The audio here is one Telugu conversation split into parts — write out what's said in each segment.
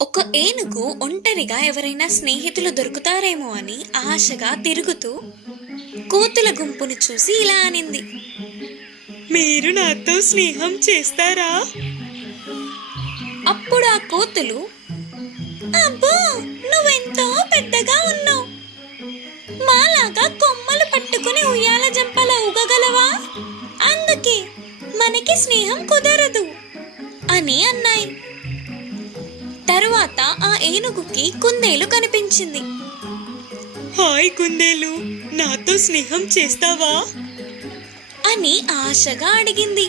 ఒక ఏనుగు ఒంటరిగా ఎవరైనా స్నేహితులు దొరుకుతారేమో అని ఆశగా తిరుగుతూ కోతుల గుంపును చూసి ఇలా అనింది. మీరు నాతో స్నేహం చేస్తారా? అప్పుడు ఆ కోతులు, అబ్బో, నువ్వెంతో పెద్దగా ఉన్నావు, మాలాగా కొమ్మలు పట్టుకుని ఉయ్యాల జంపల ఊగగలవా? అందుకే మనకి స్నేహం కుదరదు అని అన్నాయి. తరువాత ఆ ఏనుగుకి కుందేలు కనిపించింది. హాయ్ కుందేలు, నాతో స్నేహం చేస్తావా అని ఆశగా అడిగింది.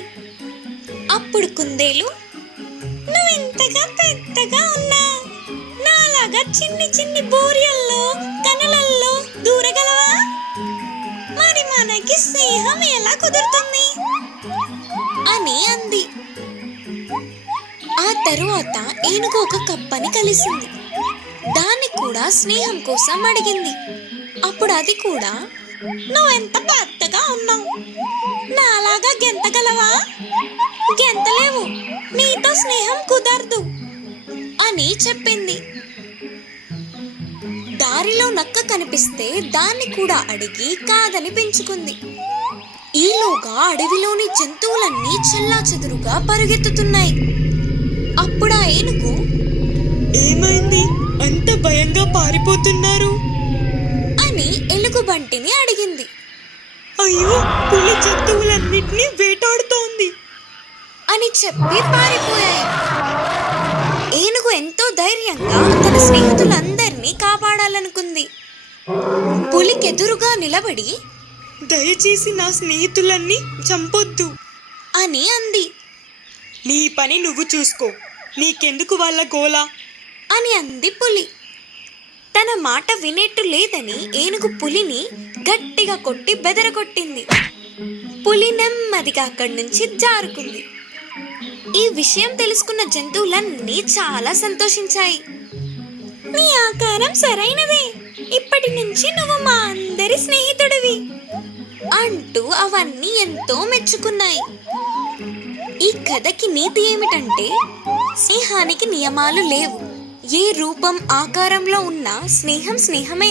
అప్పుడు కుందేలు, నువ్వు ఇంతగా పెద్దగా ఉన్నా నాలాగా చిన్ని చిన్ని బోరియల్లో కనులల్లో దూరగలవా? మరి మనకి స్నేహం ఎలా కుదురుతుంది అని అంది. ఆ తరువాత ఏనుగు ఒక కప్పని కలిసింది. దాన్ని కూడా స్నేహం కోసం అడిగింది. అప్పుడు అది కూడా, నువ్వెంత పెద్దగా ఉన్నావు, నాలాగా గెంతగలవా? గెంతలేవు, నీతో స్నేహం కుదరదు అని చెప్పింది. దారిలో నక్క కనిపిస్తే దాన్ని కూడా అడిగి కాదని పెంచుకుంది. ఈలోగా అడవిలోని జంతువులన్నీ చెల్లాచెదురుగా పరుగెత్తుతున్నాయి. అప్పుడు ఆ ఏనుగు, ఏమైంది, అంత భయంగా పారిపోతున్నారు అని ఎలుగుబంటిని అడిగింది. అయ్యో, పులి జంతువులన్నిటినీ వేటాడుతోంది అని చెప్పి పారిపోయాయి. ఏనుగు ఎంతో ధైర్యంగా తన స్నేహితులందరినీ కాపాడాలనుకుంది. పులికెదురుగా నిలబడి, దయచేసి నా స్నేహితులన్నీ చంపొద్దు అని అంది. నీ పని నువ్వు చూసుకో, నీకెందుకు వాళ్ళ గోల అని అంది పులి. తన మాట వినేట్టు లేదని ఏనుగు పులిని గట్టిగా కొట్టి బెదరగొట్టింది. పులి నెమ్మదిగా అక్కడి నుంచి జారుకుంది. ఈ విషయం తెలుసుకున్న జంతువులన్నీ చాలా సంతోషించాయి. నీ ఆకారం సరైనదే, ఇప్పటి నుంచి నువ్వు మా అందరి స్నేహితుడివి అంటూ అవన్నీ ఎంతో మెచ్చుకున్నాయి. ఈ కథకి నీతి ఏమిటంటే, స్నేహానికి నియమాలు లేవు. ఏ రూపం ఆకారంలో ఉన్నా స్నేహం స్నేహమే.